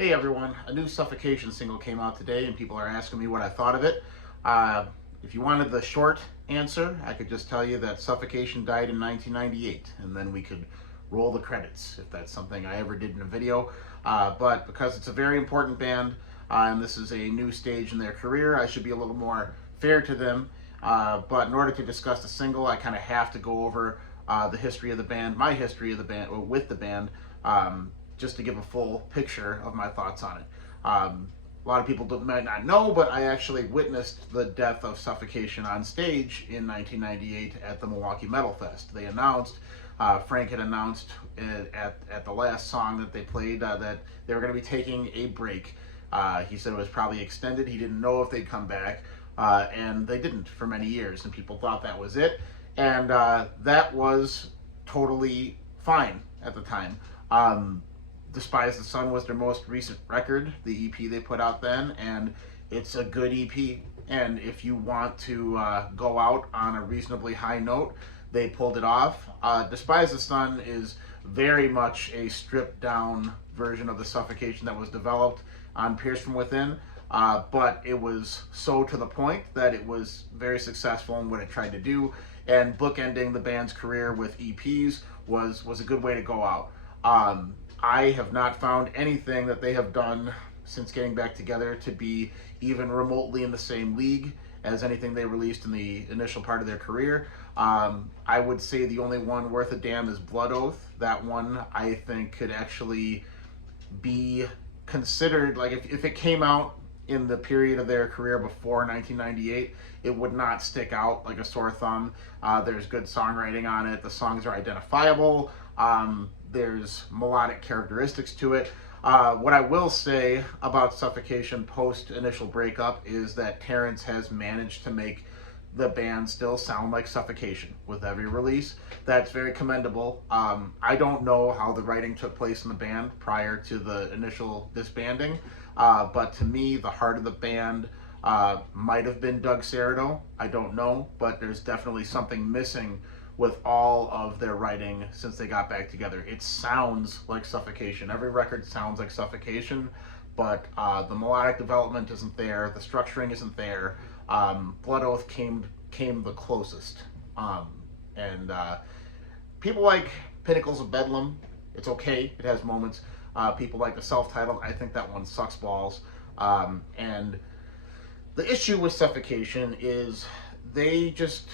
Hey everyone, a new Suffocation single came out today and people are asking me what I thought of it. Uh, if you wanted the short answer, I could just tell you that Suffocation died in 1998 and then we could roll the credits if that's something I ever did in a video. But because it's a very important band and this is a new stage in their career, I should be a little more fair to them. But in order to discuss the single, I kind of have to go over the history of the band, my history of the band, with the band. Just to give a full picture of my thoughts on it. A lot of people might not know, but I actually witnessed the death of Suffocation on stage in 1998 at the Milwaukee Metal Fest. They announced, Frank had announced at the last song that they played that they were going to be taking a break. He said it was probably extended. He didn't know if they'd come back, and they didn't for many years, and people thought that was it. And that was totally fine at the time. Despise the Sun was their most recent record, the EP they put out then, and it's a good EP. And if you want to go out on a reasonably high note, they pulled it off. Despise the Sun is very much a stripped down version of the Suffocation that was developed on Pierce from Within, but it was so to the point that it was very successful in what it tried to do, and bookending the band's career with EPs was a good way to go out. I have not found anything that they have done since getting back together to be even remotely in the same league as anything they released in the initial part of their career. I would say the only one worth a damn is Blood Oath. That one I think could actually be considered, like if it came out in the period of their career before 1998, it would not stick out like a sore thumb. There's good songwriting on it. The songs are identifiable. There's melodic characteristics to it. What I will say about Suffocation post initial breakup is that Terrence has managed to make the band still sound like Suffocation with every release. That's very commendable. I don't know how the writing took place in the band prior to the initial disbanding, but to me, the heart of the band might have been Doug Sarado. I don't know, but there's definitely something missing with all of their writing since they got back together. It sounds like Suffocation. Every record sounds like Suffocation, but the melodic development isn't there. The structuring isn't there. Blood Oath came the closest. And people like Pinnacles of Bedlam. It's okay. It has moments. People like the self-titled. I think that one sucks balls. And the issue with Suffocation is they just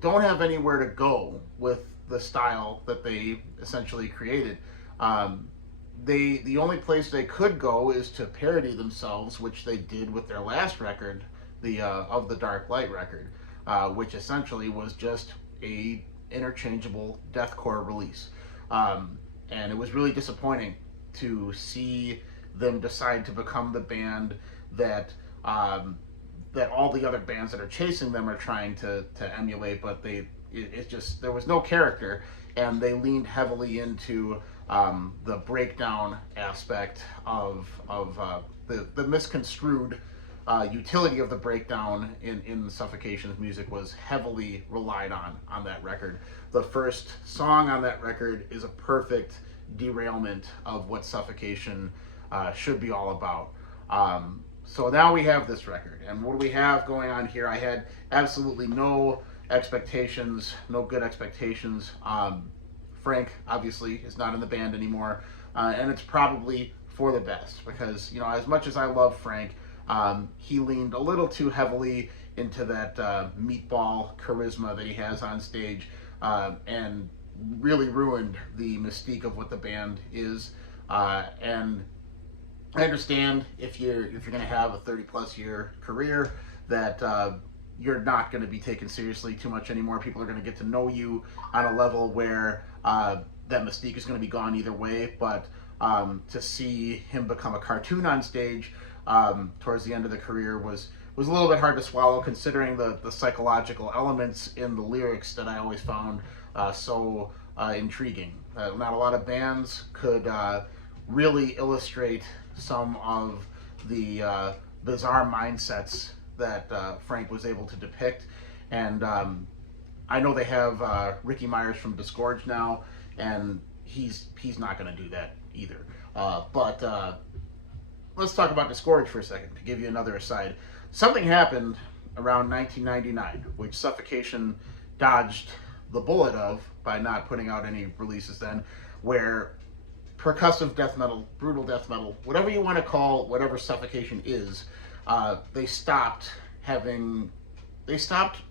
don't have anywhere to go with the style that they essentially created. The only place they could go is to parody themselves, which they did with their last record, the Of the Dark Light record, which essentially was just a interchangeable deathcore release. And it was really disappointing to see them decide to become the band that that all the other bands that are chasing them are trying to emulate, but it just, there was no character, and they leaned heavily into the breakdown aspect of the misconstrued utility of the breakdown in Suffocation's music was heavily relied on that record. The first song on that record is a perfect derailment of what Suffocation should be all about. So now we have this record, and what do we have going on here? I had absolutely no expectations, no good expectations. Frank, obviously, is not in the band anymore, and it's probably for the best, because, you know, as much as I love Frank, he leaned a little too heavily into that meatball charisma that he has on stage, and really ruined the mystique of what the band is. And I understand if you're going to have a 30+ year career that you're not going to be taken seriously too much anymore. People are going to get to know you on a level where that mystique is going to be gone either way. But to see him become a cartoon on stage towards the end of the career was a little bit hard to swallow, considering the psychological elements in the lyrics that I always found so intriguing. Not a lot of bands could really illustrate some of the bizarre mindsets that Frank was able to depict. And I know they have Ricky Myers from Disgorge now, and he's not going to do that either. But let's talk about Discourage for a second to give you another aside. Something happened around 1999, which Suffocation dodged the bullet of by not putting out any releases then, where percussive death metal, brutal death metal, whatever you want to call whatever Suffocation is, they stopped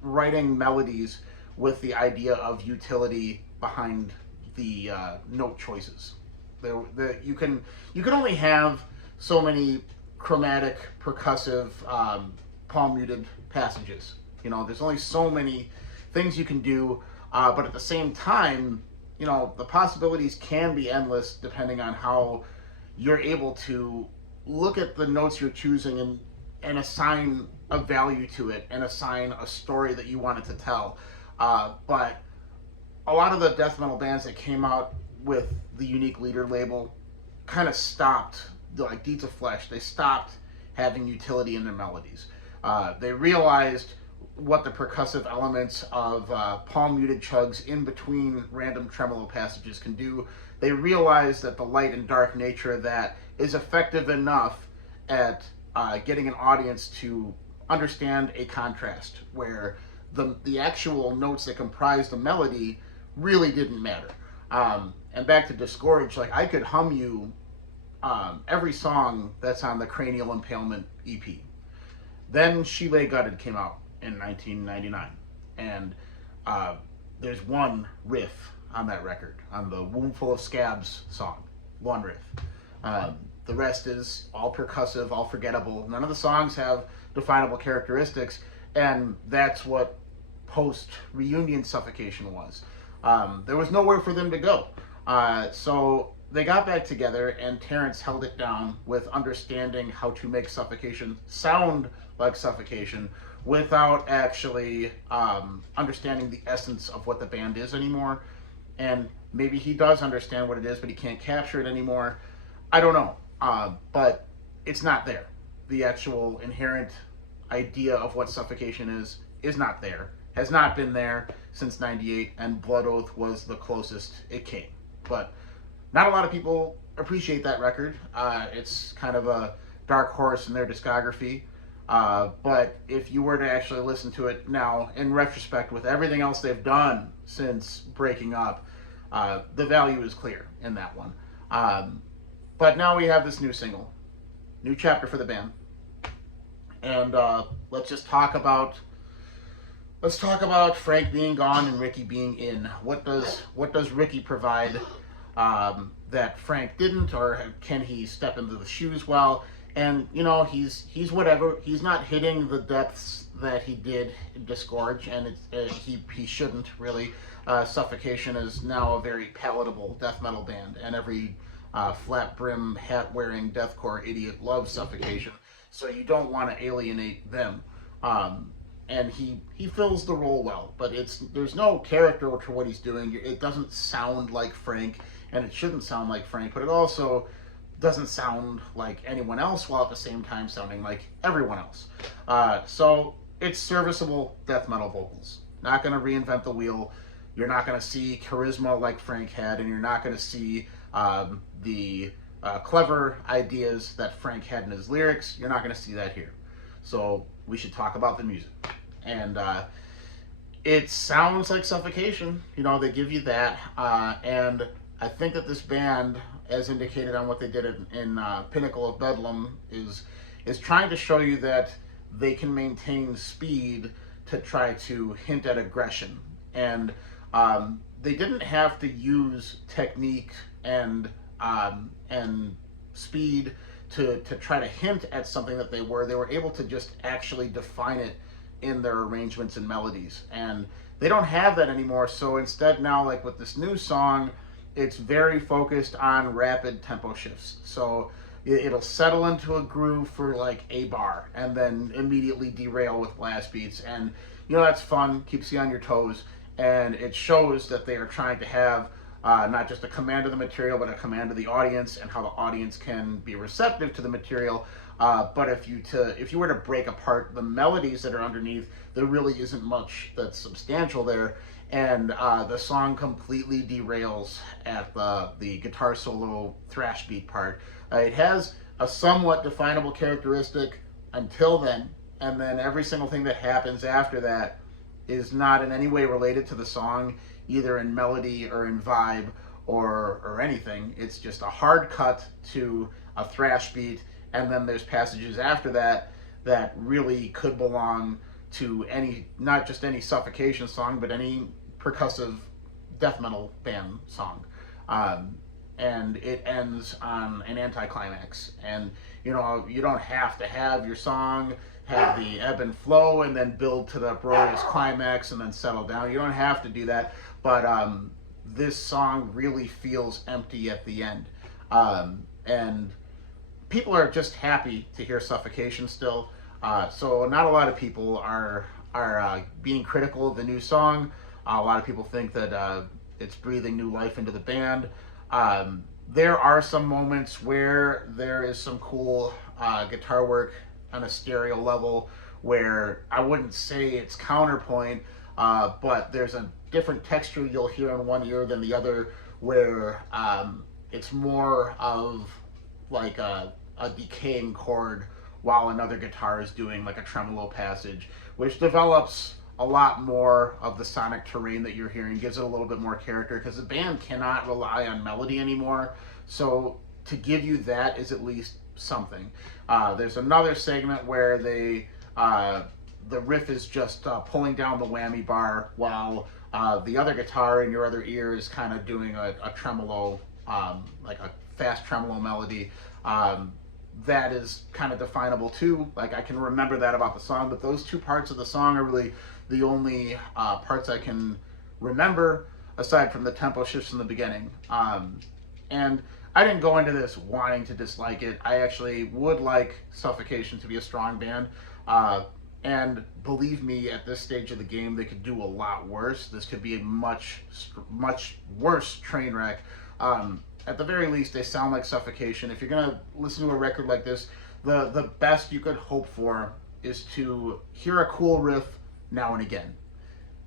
writing melodies with the idea of utility behind the note choices. You can only have so many chromatic, percussive, palm muted passages. There's only so many things you can do, but at the same time, the possibilities can be endless depending on how you're able to look at the notes you're choosing and assign a value to it and assign a story that you want it to tell. But a lot of the death metal bands that came out with the Unique Leader label kind of stopped, like Deeds of Flesh, they stopped having utility in their melodies. They realized what the percussive elements of palm muted chugs in between random tremolo passages can do. They realized that the light and dark nature of that is effective enough at getting an audience to understand a contrast where the actual notes that comprise the melody really didn't matter. And back to Discourage, like I could hum you every song that's on the Cranial Impalement EP. Then She Lay Gutted came out in 1999, and there's one riff on that record, on the Womb Full of Scabs song, one riff. The rest is all percussive, all forgettable. None of the songs have definable characteristics, and that's what post-reunion Suffocation was. There was nowhere for them to go. So they got back together, and Terrence held it down with understanding how to make Suffocation sound like Suffocation without actually understanding the essence of what the band is anymore. And maybe he does understand what it is, but he can't capture it anymore. I don't know. But it's not there. The actual inherent idea of what Suffocation is not there. Has not been there since 98, and Blood Oath was the closest it came. But not a lot of people appreciate that record. It's kind of a dark horse in their discography. But if you were to actually listen to it now, in retrospect, with everything else they've done since breaking up, the value is clear in that one. But now we have this new single, new chapter for the band. And let's talk about Frank being gone and Ricky being in. What does Ricky provide that Frank didn't, or can he step into the shoes well? And he's whatever. He's not hitting the depths that he did in Discourage, and he shouldn't really. Suffocation is now a very palatable death metal band, and every flat brim hat wearing deathcore idiot loves Suffocation. So you don't want to alienate them. And he fills the role well, but there's no character to what he's doing. It doesn't sound like Frank, and it shouldn't sound like Frank, but it also doesn't sound like anyone else, while at the same time sounding like everyone else. So it's serviceable death metal vocals. Not going to reinvent the wheel. You're not going to see charisma like Frank had, and you're not going to see the clever ideas that Frank had in his lyrics. You're not going to see that here. So we should talk about the music. And it sounds like Suffocation. They give you that. And I think that this band, as indicated on what they did in Pinnacle of Bedlam, is trying to show you that they can maintain speed to try to hint at aggression. And they didn't have to use technique and speed to try to hint at something that they were able to just actually define it in their arrangements and melodies. And they don't have that anymore. So instead now, like with this new song, it's very focused on rapid tempo shifts. So it'll settle into a groove for like a bar and then immediately derail with blast beats. And that's fun, keeps you on your toes. And it shows that they are trying to have not just a command of the material, but a command of the audience and how the audience can be receptive to the material. But if you were to break apart the melodies that are underneath, there really isn't much that's substantial there. And the song completely derails at the guitar solo thrash beat part. It has a somewhat definable characteristic until then, and then every single thing that happens after that is not in any way related to the song, either in melody or in vibe or anything. It's just a hard cut to a thrash beat, and then there's passages after that that really could belong to any, not just any Suffocation song, but any percussive death metal band song. And it ends on an anticlimax. And you know, you don't have to have your song have the ebb and flow and then build to the uproarious climax and then settle down. You don't have to do that, but this song really feels empty at the end. And people are just happy to hear Suffocation still. So not a lot of people are being critical of the new song. A lot of people think that it's breathing new life into the band. There are some moments where there is some cool guitar work on a stereo level where I wouldn't say it's counterpoint, but there's a different texture you'll hear in one ear than the other, where it's more of like a decaying chord while another guitar is doing like a tremolo passage, which develops a lot more of the sonic terrain that you're hearing, gives it a little bit more character, because the band cannot rely on melody anymore. So to give you that is at least something. There's another segment where the riff is just pulling down the whammy bar while the other guitar in your other ear is kind of doing a tremolo, like a fast tremolo melody. That is kind of definable too. Like, I can remember that about the song, but those two parts of the song are really the only parts I can remember, aside from the tempo shifts in the beginning. And I didn't go into this wanting to dislike it. I actually would like Suffocation to be a strong band. And believe me, at this stage of the game, they could do a lot worse. This could be a much worse train wreck. At the very least, they sound like Suffocation. If you're going to listen to a record like this, the best you could hope for is to hear a cool riff now and again.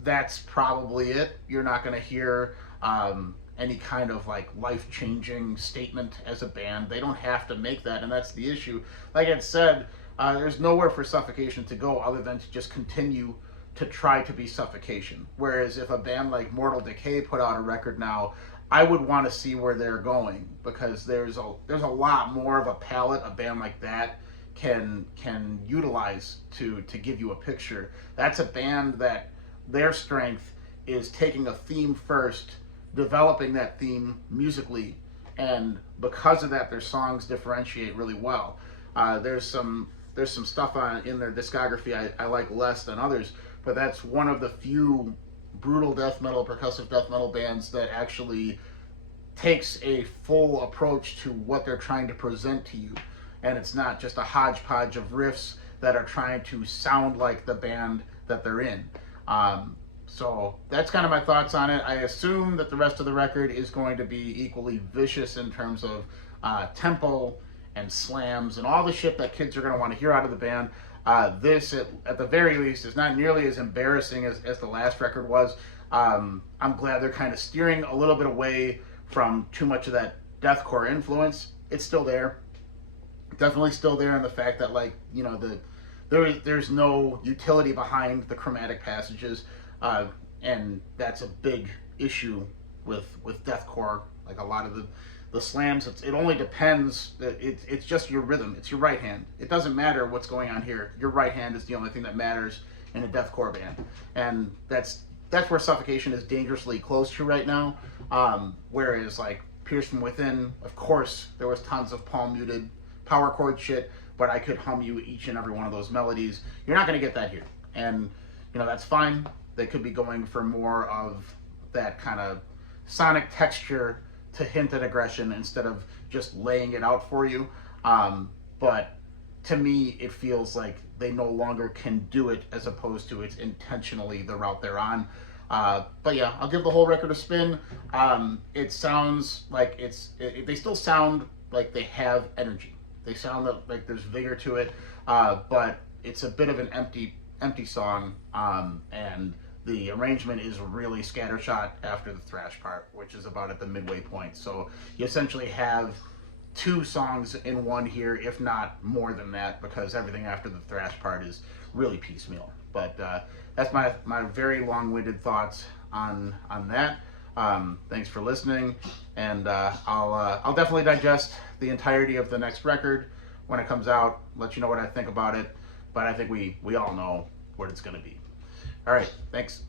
That's probably it. You're not going to hear any kind of like life-changing statement as a band. They don't have to make that, and that's the issue. Like I said, there's nowhere for Suffocation to go other than to just continue to try to be Suffocation. Whereas if a band like Mortal Decay put out a record now, I would want to see where they're going, because there's a lot more of a palette a band like that can utilize to give you a picture. That's a band that their strength is taking a theme first, developing that theme musically, and because of that, their songs differentiate really well. There's some stuff in their discography I like less than others, but that's one of the few brutal death metal, percussive death metal bands that actually takes a full approach to what they're trying to present to you. And it's not just a hodgepodge of riffs that are trying to sound like the band that they're in. So that's kind of my thoughts on it. I assume that the rest of the record is going to be equally vicious in terms of tempo and slams and all the shit that kids are going to want to hear out of the band. This, at the very least, is not nearly as embarrassing as the last record was. I'm glad they're kind of steering a little bit away from too much of that deathcore influence. It's still there. Definitely still there in the fact that, like, you know, there's no utility behind the chromatic passages. And that's a big issue with deathcore. Like, a lot of the slams, it only depends. It's just your rhythm. It's your right hand. It doesn't matter what's going on here. Your right hand is the only thing that matters in a deathcore band, and that's where Suffocation is dangerously close to right now. Whereas like Pierce from Within, of course, there was tons of palm muted power chord shit, but I could hum you each and every one of those melodies. You're not going to get that here, and you know, that's fine. They could be going for more of that kind of sonic texture to hint at aggression instead of just laying it out for you. But to me, it feels like they no longer can do it, as opposed to it's intentionally the route they're on. But yeah, I'll give the whole record a spin. It sounds like they still sound like they have energy. They sound like there's vigor to it, but it's a bit of an empty song, and the arrangement is really scattershot after the thrash part, which is about at the midway point. So you essentially have 2 songs in one here, if not more than that, because everything after the thrash part is really piecemeal. But that's my very long-winded thoughts on that. Thanks for listening, and I'll definitely digest the entirety of the next record when it comes out. Let you know what I think about it. But I think we all know what it's going to be. All right, thanks.